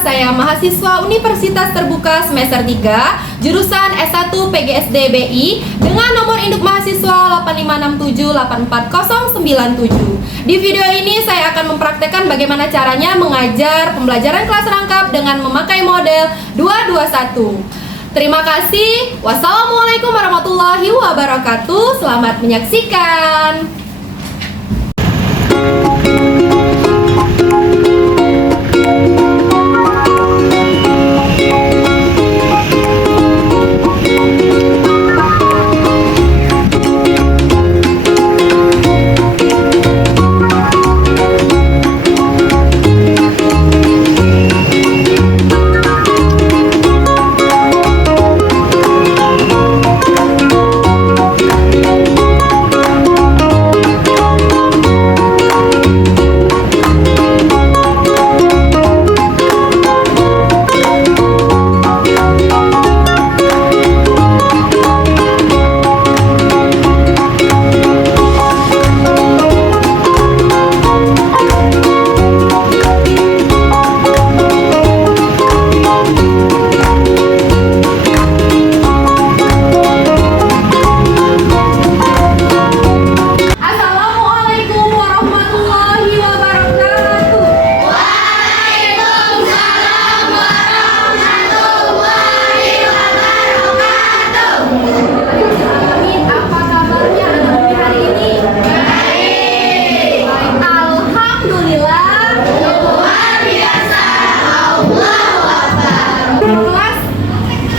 saya mahasiswa Universitas Terbuka semester 3, jurusan S1 PGSD BI dengan nomor induk mahasiswa 856784097. Di video ini saya akan mempraktekkan bagaimana caranya mengajar pembelajaran kelas rangkap dengan memakai model 221. Terima kasih. Wassalamualaikum warahmatullahi wabarakatuh. Selamat menyaksikan.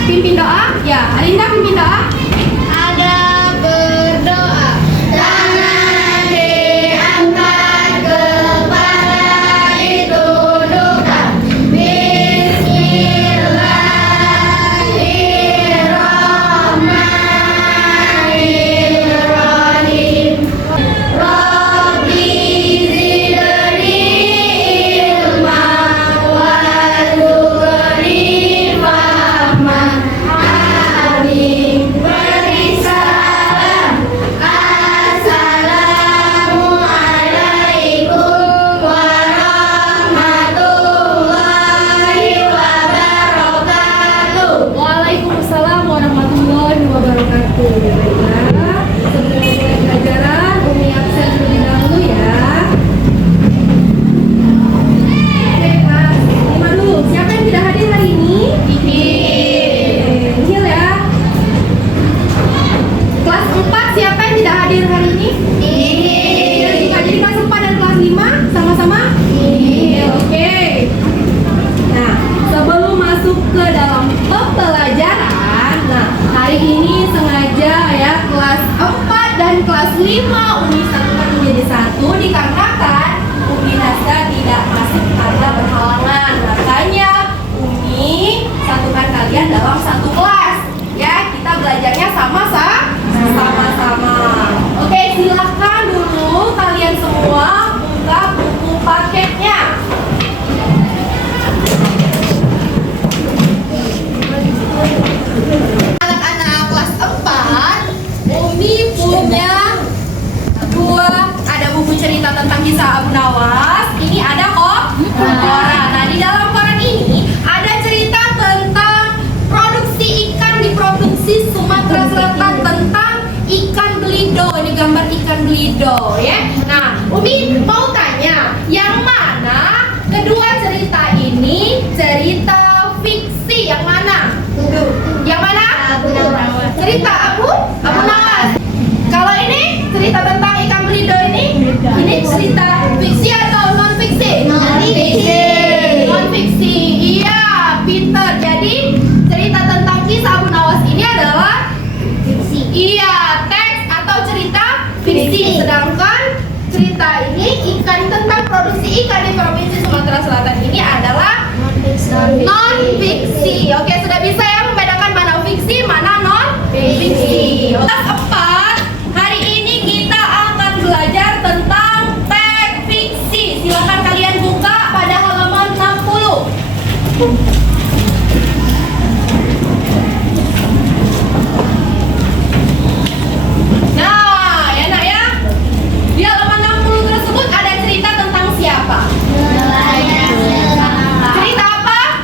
Pimpin doa? Ya, Arinda pimpin doa. Ada berdoa. Tangan diangkat, kepala ditundukkan. Bismillahirrahmanirrahim. Rabbi zidni ilma warzuqni fahma. Beri salam. Assalamualaikum warahmatullahi wabarakatuh. Waalaikumsalam warahmatullahi wabarakatuh. Baiklah, sebelum mulai pelajaran, Umi absen terlebih dahulu ya. Oke, kelas 5 dulu. Siapa yang tidak hadir hari ini? Nihil ya. Kelas 4 siapa yang tidak hadir hari ini? Tidak juga. Jadi kelas 4 dan kelas 5 sama-sama? Oke. Nah, sebelum masuk ke dalam pembelajaran, nah hari ini sengaja ya kelas 4 dan kelas 5 Umi satukan menjadi satu dikarenakan Umi Nasda tidak masuk karena berhalangan. Makanya Umi satukan kalian dalam satu kelas. Ya, kita belajarnya sama-sama. Oke, silakan dulu kalian semua buka buku paketnya. Anak-anak kelas 4, Umi punya ada buku cerita tentang kisah Abu Nawas. Ini ada kok koran. Nah, di dalam koran ini ada cerita tentang produksi ikan di provinsi Sumatera Selatan, tentang ikan belido. Ini gambar ikan belido ya. Nah, Umi mau tanya, yang mana kedua cerita ini cerita fiksi? Yang mana? Yang mana? Cerita Abu Nawas. Kalau ini cerita tentang ikan belido ini cerita fiksi atau non fiksi? Non fiksi. Iya, pinter. Jadi cerita tentang kisah Abu Nawas ini adalah fiksi. Iya, teks atau cerita fiksi. Sedangkan cerita ini tentang produksi ikan di provinsi Sumatera Selatan ini adalah non fiksi. Oke, sudah bisa ya membedakan mana fiksi, mana non fiksi. Kelas 4, hari ini kita akan belajar tentang teks fiksi. Silakan kalian buka pada halaman 60. Nah, ya nak ya. Di halaman 60 tersebut ada cerita tentang siapa? Cerita apa?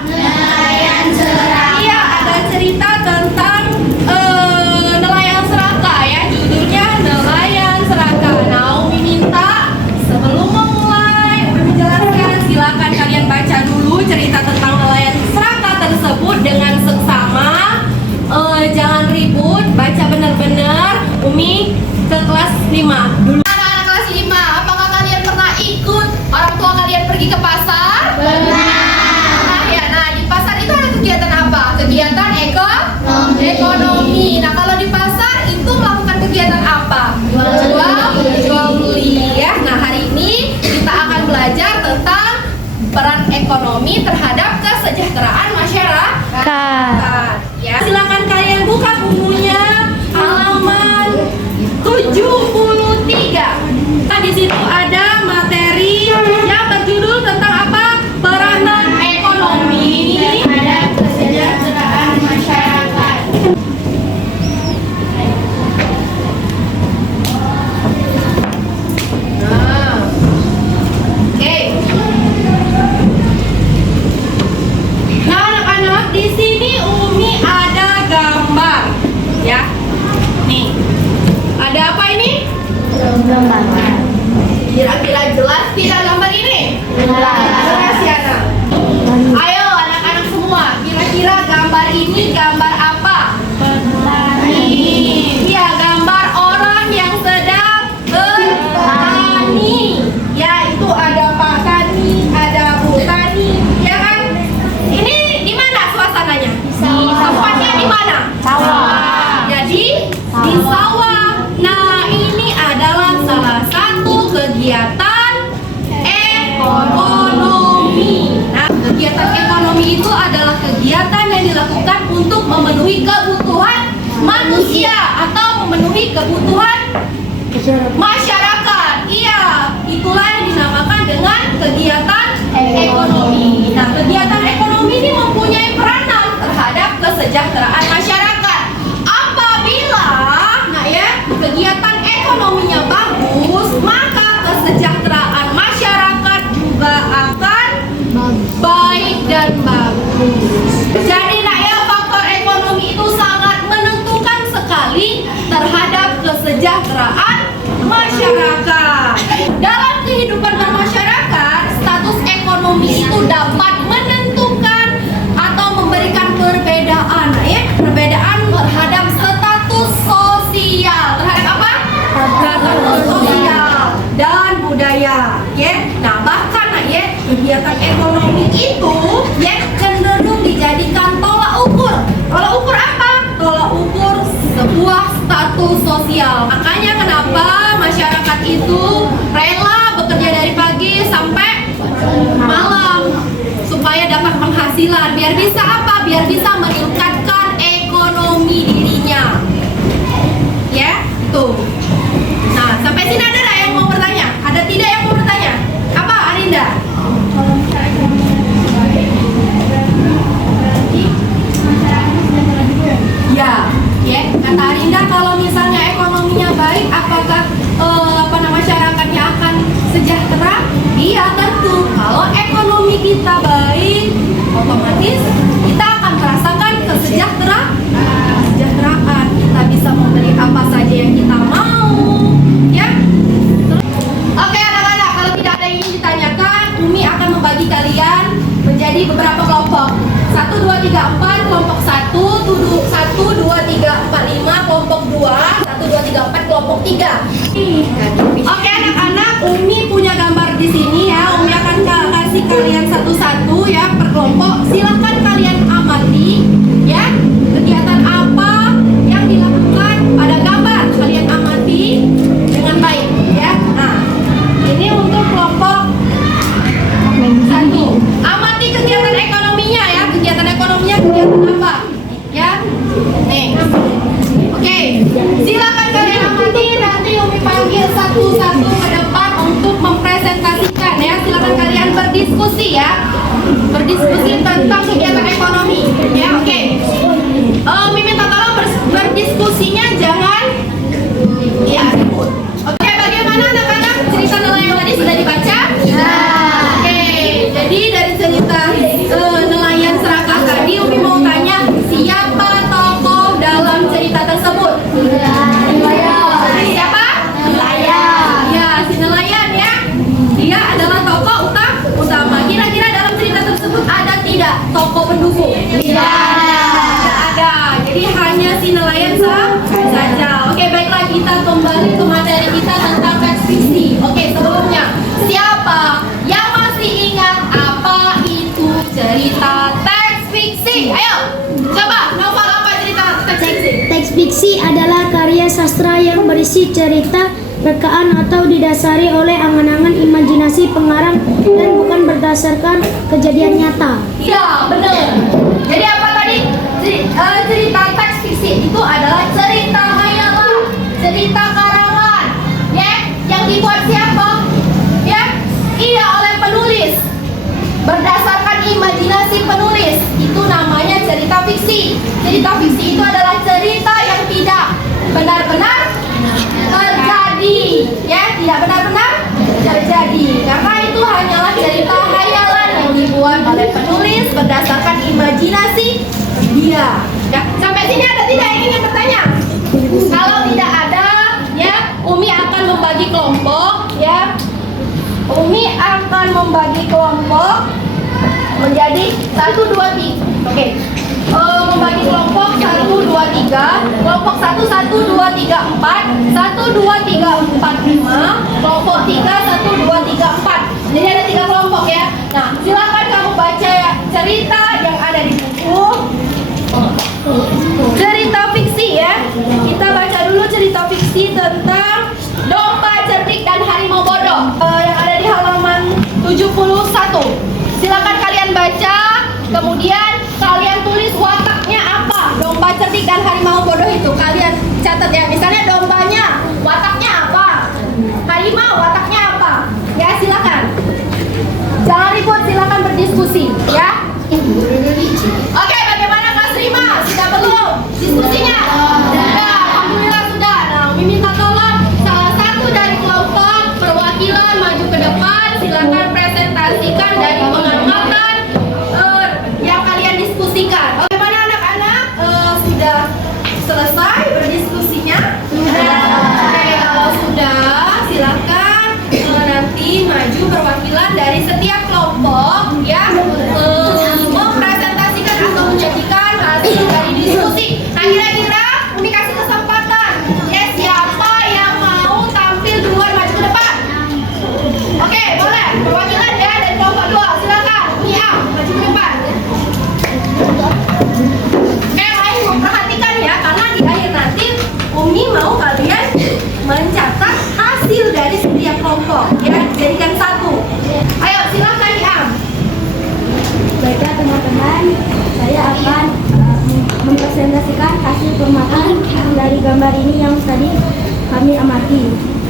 ekonomi. Nah, kalau di pasar itu melakukan kegiatan apa? Jual beli ya. Nah, hari ini kita akan belajar tentang peran ekonomi terhadap kesejahteraan masyarakat. Ya, silakan kalian buka bukunya halaman 73. Nah, di situ ada materi yang berjudul tentang apa? Peranan ekonomi terhadap kesejahteraan masyarakat. Nah, oke. Nah, anak-anak, di sini Umi ada gambar, ya. Nih, ada apa ini? Kira-kira jelas tidak gambar ini? Jelas ya, Nak? Ayo, anak-anak semua, kira-kira gambar ini gambar apa? Iya, gambar orang yang sedang bertani. Ya, itu ada Pak Tani, ada Bu Tani, ya kan? Ini di mana suasananya? Tempatnya di mana? Jadi di sawah. Nah, ini adalah salah satu kegiatan ekonomi. Nah, kegiatan ekonomi itu adalah kegiatan yang dilakukan untuk memenuhi kebutuhan manusia atau memenuhi kebutuhan masyarakat. Iya, itulah yang dinamakan dengan kegiatan ekonomi. Nah, kegiatan ekonomi ini mempunyai peranan terhadap kesejahteraan masyarakat. Apabila, nah ya, kegiatan ekonominya bagus, maka kesejahteraan masyarakat juga akan baik dan bagus. Jadi, nah ya, faktor ekonomi itu sangat menentukan sekali terhadap kesejahteraan masyarakat. Dalam kehidupan bermasyarakat, status ekonomi itu dapat menentukan atau memberikan perbedaan, ya, perbedaan terhadap status sosial. Terhadap apa? Status sosial dan budaya, ya. Nah, bahkan, nah, ya, kegiatan ekonomi itu, ya, cenderung dijadikan tolak ukur. Tolak ukur apa? Tolak ukur sebuah status sosial. Makanya kenapa masyarakat itu rela bekerja dari pagi sampai malam supaya dapat penghasilan. Biar bisa apa? Biar bisa meningkatkan ekonomi dirinya. Ya, tuh. Nah, sampai sini ada nggak yang mau bertanya? Ada tidak yang mau bertanya? Apa, Arinda? Ya, ya. Kata Arinda, kalau misalnya ekonominya baik, apakah masyarakatnya akan sejahtera? Iya, tentu. Kalau ekonomi kita baik, otomatis kita akan merasakan kesejahteraan. Kita bisa membeli apa saja yang kita mau, ya. Oke, anak-anak, kalau tidak ada yang ingin ditanyakan, Umi akan membagi kalian menjadi beberapa kelompok. 1, 2, 3, 4, kelompok 1, 2, 3, 4, 5, kelompok 2, 1, 2, 3, 4, kelompok 3. Oke, anak-anak, Umi punya gambar di sini ya. Umi akan kasih kalian satu-satu ya per kelompok. Silahkan kalian amati ya, kegiatan apa yang dilakukan pada gambar. Kalian amati dengan baik ya. Nah, ini untuk kelompok 1. Amati kegiatan ekonominya ya. Kegiatan ekonominya kegiatan apa? Ya. Nih. Oke. Silakan kalian amati, nanti Umi panggil satu-satu ke depan untuk mempresentasikan ya. Silakan kalian berdiskusi ya. Berdiskusi tentang kegiatan ekonomi. Ya, oke. Fiksi adalah karya sastra yang berisi cerita, rekaan atau didasari oleh angan-angan imajinasi pengarang dan bukan berdasarkan kejadian nyata. Iya, benar. Jadi apa tadi? Cerita teks fiksi itu adalah cerita hayalan, cerita karangan, ya, yang dibuat siapa? Ya, iya oleh penulis. Berdasarkan imajinasi penulis, itu namanya cerita fiksi. Cerita fiksi itu adalah cerita yang tidak benar-benar terjadi, ya, tidak benar-benar terjadi. Karena itu hanyalah cerita hayalan yang dibuat oleh penulis berdasarkan imajinasi dia. Ya, sampai sini ada tidak yang ingin bertanya? Kalau tidak ada, ya, Umi akan membagi kelompok, ya. Umi akan membagi kelompok menjadi 1, 2, 3. Oke. Membagi kelompok 1, 2, 3. Kelompok 1, 1, 2, 3, 4. 1, 2, 3, 4, 5. Kelompok 3, 1, 2, 3, 4. Jadi ada 3 kelompok, ya. Nah, silakan kamu baca cerita yang ada di buku. Cerita fiksi, ya. Kita baca dulu cerita fiksi tentang domba cerdik dan harimau bodoh yang ada di halaman 71. Silakan kalian baca, kemudian kalian tulis wataknya apa. Domba cerdik dan harimau bodoh itu kalian catat, ya. Misalnya dombanya wataknya apa, harimau wataknya apa. Ya, silakan. Jangan ribut, silakan berdiskusi, ya. Oke, bagaimana kelas 5? Sudah belum diskusinya? Sudah, alhamdulillah sudah. Nah, Umi minta tolong salah satu dari kelompok perwakilan maju ke depan. Silakan presentasikan dari pengamatan yang kalian diskusikan. Bagaimana anak-anak? Sudah selesai berdiskusinya? Sudah. Oke, kalau sudah, silakan nanti maju perwakilan dari setiap kelompok, ya, mempresentasikan atau menyajikan hasil dari diskusi. Nah, kira-kira Umi kasih kesempatan, ya, siapa yang mau tampil duluan maju ke depan? Oke, boleh. Perwakilan, ya, dari kelompok 2, silakan. Umi maju ke depan. Ayo perhatikan, ya, karena di akhir nanti Umi mau kalian mencatat hasil dari setiap kelompok, ya, jadikan satu. Ayo silakan, Iam. Baiklah teman-teman, saya akan mempresentasikan hasil pemakaman dari gambar ini yang tadi kami amati.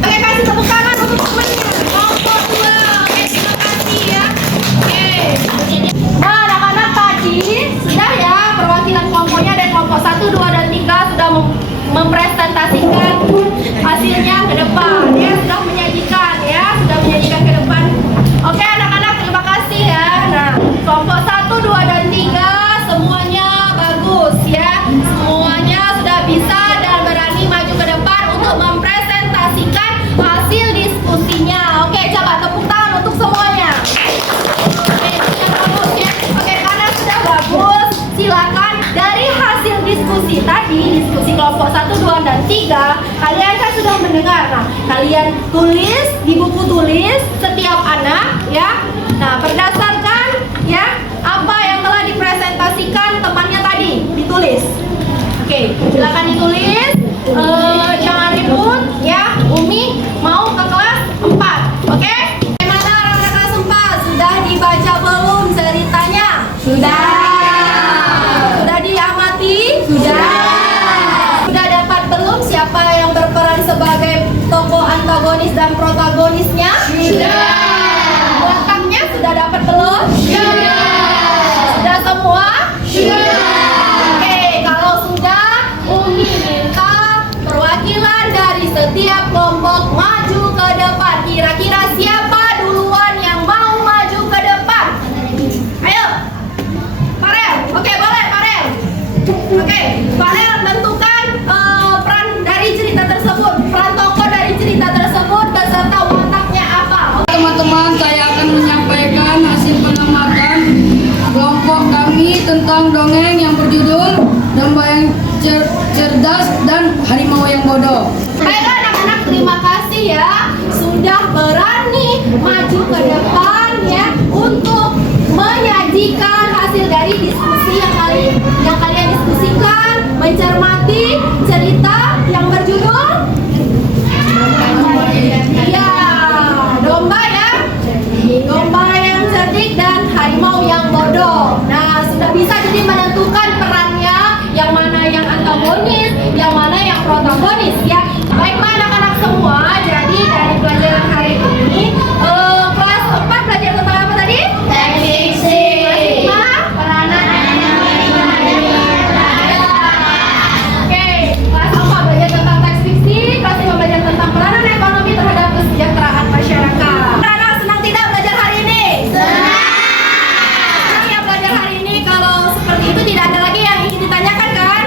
Oke, kasih tepuk tangan untuk temennya. Kelompok 2. Oke, terima kasih, ya. Oke. Nah, anak-anak tadi sudah, ya, perwakilan kelompoknya dari kelompok 1, 2, dan 3 sudah mempresentasikan hasilnya ke depan, ya, sudah menyajikan, ya, sudah menyajikan ke depan. Oke, anak-anak, terima kasih, ya. Nah, kelompok 1, 2, dan 3 semuanya bagus, ya. Semuanya sudah bisa dan berani maju ke depan untuk mempresentasikan hasil diskusinya. Oke, coba tepuk tangan untuk semuanya. Oke, sudah bagus, ya. Oke, karena sudah bagus, silakan dari hasil diskusi tadi, diskusi kelompok 1, 2, dan 3, kalian kan sudah mendengar. Nah, kalian tulis di buku tulis setiap anak, ya. Nah, berdasarkan, ya, apa yang telah dipresentasikan temannya tadi, ditulis. Oke, silakan ditulis. Jangan ribut, ya. Umi mau ke kelas 4. Oke? Bagaimana anak kelas 4? Sudah dibaca belum ceritanya? Sudah. Sudah diamati? Sudah. Sudah dapat belum siapa yang berperan sebagai tokoh antagonis dan protagonisnya? Sudah. Wataknya sudah dapat belum? Sudah. Sudah semua? Sudah. Oke, kalau sudah, Umi minta perwakilan dari setiap kelompok maju ke depan. Kira-kira siapa duluan yang mau maju ke depan? Ayo, Farel. Oke, boleh Farel. Oke, Farel tentukan peran dari cerita tersebut, peran tokoh dari cerita tersebut beserta wataknya apa. Teman-teman, saya akan menyampaikan hasil pengamatan kelompok kami tentang dongeng yang berjudul Domba yang Cerdas dan Harimau yang Bodoh. Baiklah anak-anak, terima kasih, ya, sudah berani maju ke depan, ya, untuk menyajikan hasil dari diskusi yang kalian diskusikan, mencermati cerita bonus ya. Baiklah anak-anak semua, jadi dari pelajaran hari ini kelas 4 belajar tentang apa tadi? Teknik fisik. Peranan Oke, kelas 4 belajar tentang teks fiksi, kelas 5 belajar tentang peranan ekonomi terhadap kesejahteraan masyarakat. Anak senang tidak belajar hari ini? Senang ya belajar hari ini. Kalau seperti itu tidak ada lagi yang ingin ditanyakan kan?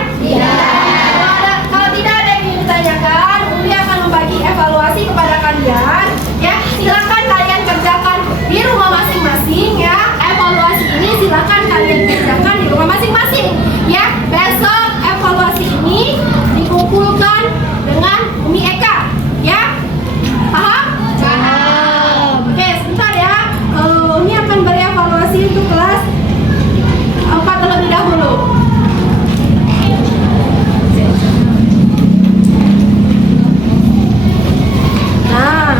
Kalau tidak ada yang ingin ditanyakan, Umi akan membagi evaluasi kepada kalian. Ya, silakan kalian kerjakan di rumah masing-masing ya. Evaluasi ini silakan kalian kerjakan di rumah masing-masing. Ya, besok evaluasi ini dikumpulkan dengan Umi Eka. Ya, paham? Oke, sebentar ya. Umi akan berevaluasi untuk kelas 4 terlebih dahulu. Nah,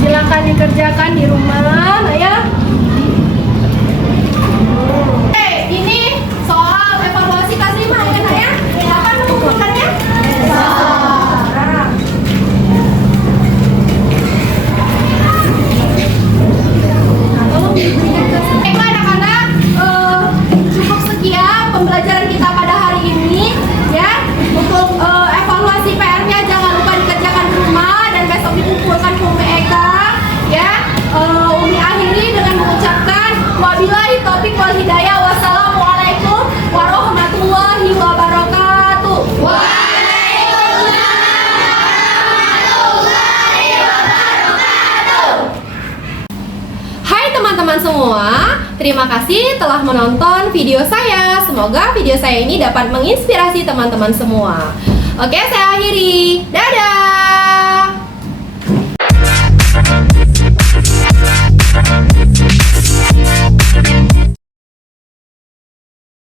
silakan dikerjakan di rumah, nah ya. Ini soal evaluasi kelas 5 ya, Nak ya. Kapan mengumpulkannya? Nah. Tolong diberikan ke baiklah anak-anak, cukup sekian pembelajaran kita pada hari ini ya. Untuk evaluasi PR-nya jangan lupa dikerjakan di rumah dan besok dikumpulkan ke Umi Eka ya. Umi akhiri dengan mengucapkan wabillahi taufiq wal hidayah. Wassalamualaikum warahmatullahi wabarakatuh. Hai teman-teman semua, terima kasih telah menonton video saya. Semoga video saya ini dapat menginspirasi teman-teman semua. Oke, saya akhiri. Dadah.